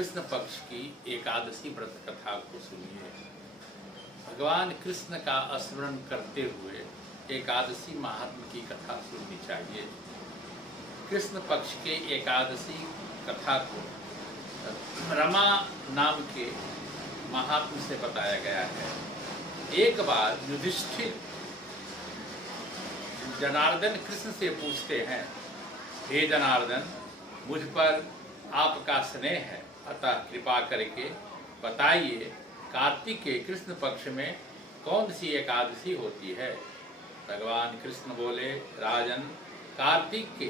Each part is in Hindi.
कृष्ण पक्ष की एकादशी व्रत कथा को सुनिए। भगवान कृष्ण का स्मरण करते हुए एकादशी महात्म की कथा सुननी चाहिए। कृष्ण पक्ष के एकादशी कथा को रमा नाम के महात्म से बताया गया है। एक बार युधिष्ठिर जनार्दन कृष्ण से पूछते हैं, हे जनार्दन, मुझ पर आपका स्नेह है, अतः कृपा करके बताइए कार्तिक के कृष्ण पक्ष में कौन सी एकादशी होती है। भगवान कृष्ण बोले, राजन, कार्तिक के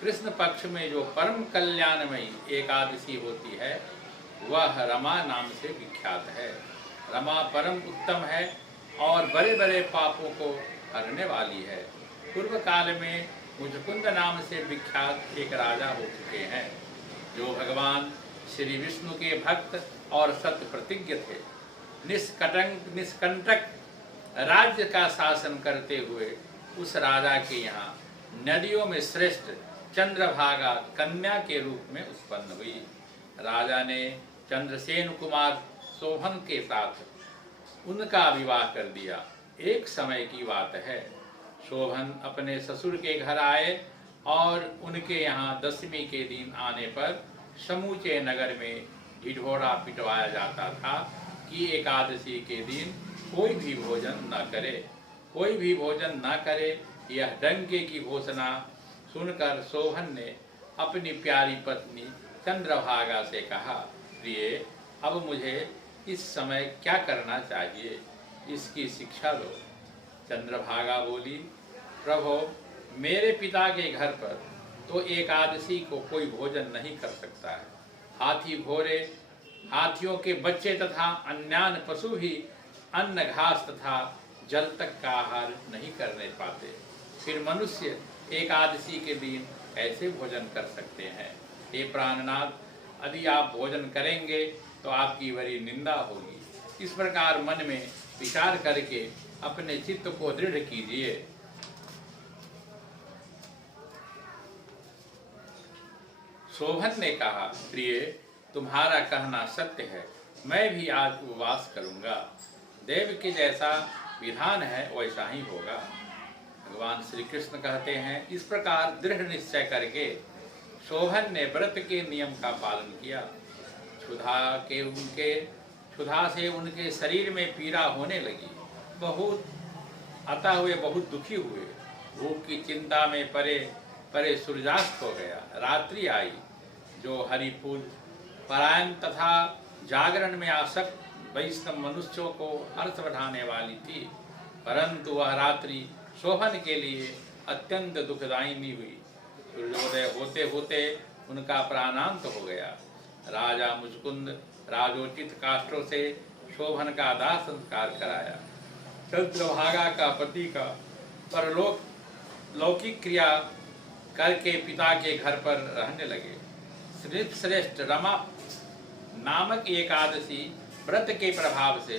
कृष्ण पक्ष में जो परम कल्याणमयी एकादशी होती है वह रमा नाम से विख्यात है। रमा परम उत्तम है और बड़े बड़े पापों को हरने वाली है। पूर्व काल में मुचकुंद नाम से विख्यात एक राजा हो चुके हैं जो भगवान श्री विष्णु के भक्त और सत्य प्रतिज्ञ थे। निष्कंटक राज्य का शासन करते हुए उस राजा के यहाँ नदियों में श्रेष्ठ चंद्रभागा कन्या के रूप में उत्पन्न हुई। राजा ने चंद्रसेन कुमार शोभन के साथ उनका विवाह कर दिया। एक समय की बात है, शोभन अपने ससुर के घर आए और उनके यहाँ दशमी के दिन आने पर समूचे नगर में ढिढोरा पिटवाया जाता था कि एकादशी के दिन कोई भी भोजन न करे। कोई भी भोजन न करे, यह डंके की घोषणा सुनकर शोभन ने अपनी प्यारी पत्नी चंद्रभागा से कहा, प्रिय, अब मुझे इस समय क्या करना चाहिए, इसकी शिक्षा दो। चंद्रभागा बोली, प्रभो, मेरे पिता के घर पर तो एकादशी को कोई भोजन नहीं कर सकता है। हाथी घोड़े, हाथियों के बच्चे तथा अन्यान्य पशु भी अन्न घास तथा जल तक का आहार नहीं करने पाते, फिर मनुष्य एकादशी के दिन ऐसे भोजन कर सकते हैं। हे प्राणनाथ, यदि आप भोजन करेंगे तो आपकी बड़ी निंदा होगी। इस प्रकार मन में विचार करके अपने चित्त को दृढ़ कीजिए। शोभन ने कहा, प्रिय, तुम्हारा कहना सत्य है, मैं भी आज उपवास करूंगा। देव के जैसा विधान है वैसा ही होगा। भगवान श्री कृष्ण कहते हैं, इस प्रकार दृढ़ निश्चय करके शोभन ने व्रत के नियम का पालन किया। क्षुधा से उनके शरीर में पीड़ा होने लगी। अतः वे बहुत दुखी हुए। भूख की चिंता में परे सूर्यास्त हो गया। रात्रि आई जो हरि पूज परायण तथा जागरण में आसक्त वैष्णव मनुष्यों को हर्ष बढ़ाने वाली थी, परंतु वह रात्रि शोभन के लिए अत्यंत दुखदायिनी हुई। सूर्योदय होते होते उनका प्राणांत हो गया। राजा मुचकुंद राजोचित काष्ठों से शोभन का दाह संस्कार कराया। चंद्रभागा का पति का परलोक लौकिक क्रिया करके पिता के घर पर रहने लगे। श्रेष्ठ रमा नामक एकादशी व्रत के प्रभाव से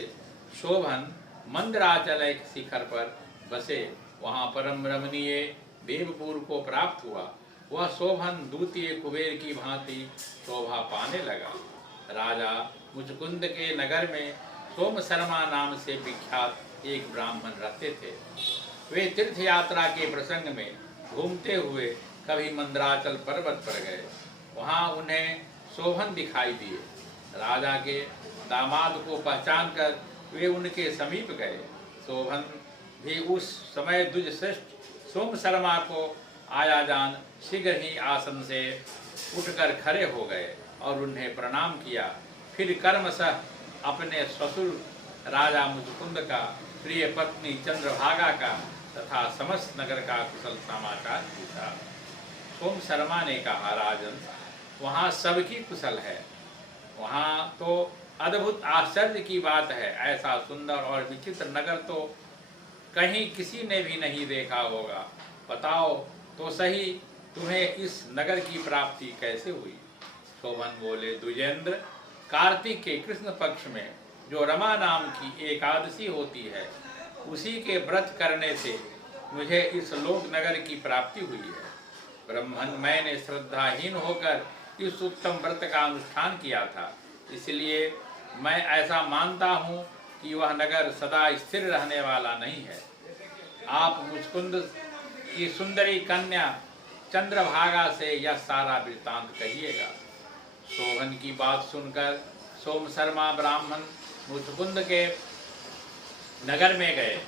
शोभन मंदराचल एक शिखर पर बसे। वहां परम रमणीय देवपुर को प्राप्त हुआ। वह शोभन द्वितीय कुबेर की भांति शोभा पाने लगा। राजा मुचकुंद के नगर में सोम शर्मा नाम से विख्यात एक ब्राह्मण रहते थे। वे तीर्थ यात्रा के प्रसंग में घूमते हुए कभी मंदराचल पर्वत पर गए। वहां उन्हें शोभन दिखाई दिए। राजा के दामाद को पहचानकर वे उनके समीप गए। शोभन भी उस समय द्विज श्रेष्ठ सोम शर्मा को आया जान शीघ्र ही आसन से उठकर खड़े हो गए और उन्हें प्रणाम किया। फिर कर्मशः अपने ससुर राजा मुचकुंद का, प्रिय पत्नी चंद्रभागा का तथा समस्त नगर का कुशल समाचार पूछा। सोम शर्मा ने कहा, राजन, वहाँ सबकी कुशल है। वहाँ तो अद्भुत आश्चर्य की बात है, ऐसा सुंदर और विचित्र नगर तो कहीं किसी ने भी नहीं देखा होगा। बताओ तो सही, तुम्हें इस नगर की प्राप्ति कैसे हुई? शोभन बोले, द्विजेंद्र, कार्तिक के कृष्ण पक्ष में जो रमा नाम की एकादशी होती है, उसी के व्रत करने से मुझे इस लोक नगर की प्राप्ति हुई है। ब्रह्मन मैंने श्रद्धाहीन होकर इस उत्तम व्रत का अनुष्ठान किया था। इसलिए मैं ऐसा मानता हूँ कि वह नगर सदा स्थिर रहने वाला नहीं है। आप मुचकुंद की सुंदरी कन्या चंद्रभागा से यह सारा वृत्तांत कहिएगा। शोभन की बात सुनकर सोम शर्मा ब्राह्मण मुचकुंद के नगर में गए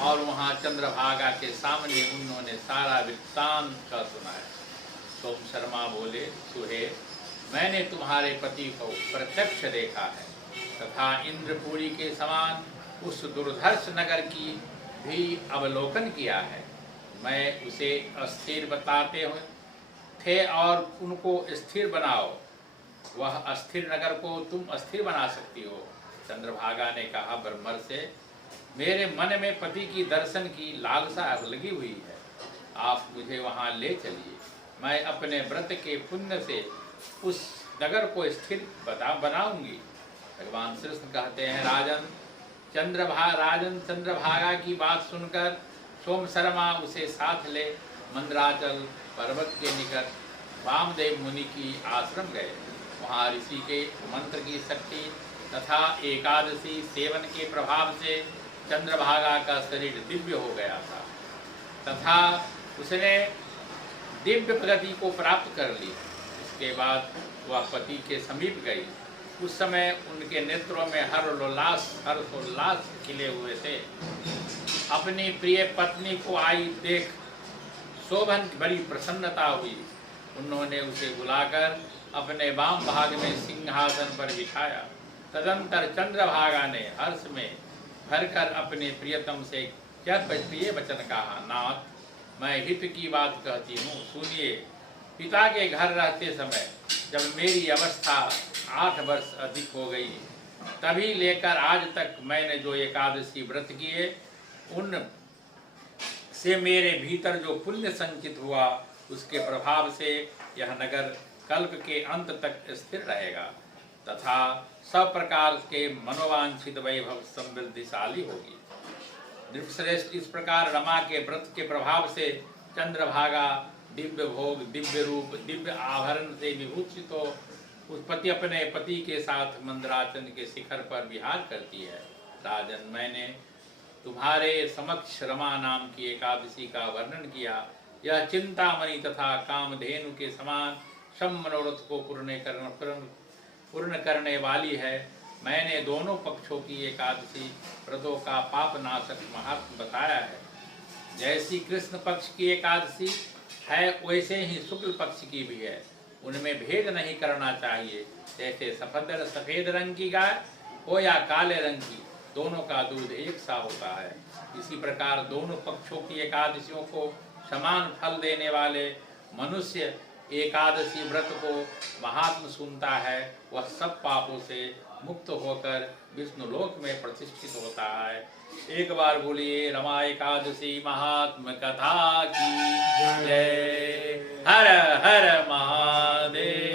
और वहां चंद्रभागा के सामने उन्होंने सारा वृत्तांत का सुनाया। सोम शर्मा बोले, सुहेल, मैंने तुम्हारे पति को प्रत्यक्ष देखा है तथा इंद्रपुरी के समान उस दुर्धर्ष नगर की भी अवलोकन किया है। मैं उसे अस्थिर बताते हुए थे और उनको स्थिर बनाओ। वह अस्थिर नगर को तुम अस्थिर बना सकती हो। चंद्रभागा ने कहा, ब्रह्मर से, मेरे मन में पति की दर्शन की लालसा लगी हुई है। आप मुझे वहां ले चलिए। मैं अपने व्रत के पुण्य से उस नगर को स्थिर बनाऊंगी। भगवान श्री कृष्ण कहते हैं, राजन चंद्रभागा की बात सुनकर सोम शर्मा उसे साथ ले मंदराचल पर्वत के निकट वामदेव मुनि की आश्रम गए। वहाँ ऋषि के मंत्र की शक्ति तथा एकादशी सेवन के प्रभाव से चंद्रभागा का शरीर दिव्य हो गया था तथा उसने दिव्य प्रगति को प्राप्त कर ली। इसके बाद वह पति के समीप गई। उस समय उनके नेत्रों में हर्षोल्लास खिले हुए थे। अपनी प्रिय पत्नी को आई देख शोभन की बड़ी प्रसन्नता हुई। उन्होंने उसे बुलाकर अपने वाम भाग में सिंहासन पर बिठाया। तदंतर चंद्रभागा ने हर्ष में भरकर अपने प्रियतम से क्या प्रिय वचन कहा, नाथ, मैं हित की बात कहती हूँ, सुनिए। पिता के घर रहते समय जब मेरी अवस्था 8 वर्ष अधिक हो गई, तभी लेकर आज तक मैंने जो एकादशी व्रत किए, उन से मेरे भीतर जो पुण्य संचित हुआ, उसके प्रभाव से यह नगर कल्प के अंत तक स्थिर रहेगा तथा सब प्रकार के मनोवांछित वैभव समृद्धिशाली होगी। नृपश्रेष्ठ, इस प्रकार रमा के व्रत के प्रभाव से चंद्रभागा दिव्य भोग, दिव्य रूप, दिव्य आभरण से विभूषित हो उत्पत्ति अपने पति के साथ मंदराचल के शिखर पर विहार करती है। राजन, मैंने तुम्हारे समक्ष रमा नाम की एकादशी का वर्णन किया। यह चिंतामणि तथा कामधेनु के समान सब मनोरथ को पूर्ण करने वाली है। मैंने दोनों पक्षों की एकादशी व्रतों का पापनाशक महात्म बताया है। जैसी कृष्ण पक्ष की एकादशी है, वैसे ही शुक्ल पक्ष की भी है। उनमें भेद नहीं करना चाहिए। जैसे सफेद रंग की गाय हो या काले रंग की, दोनों का दूध एक सा होता है। इसी प्रकार दोनों पक्षों की एकादशियों को समान फल देने वाले मनुष्य एकादशी व्रत को महात्म सुनता है, वह सब पापों से मुक्त होकर विष्णु लोक में प्रतिष्ठित होता है। एक बार बोलिए रमा एकादशी महात्म कथा की जय। हर हर महादेव।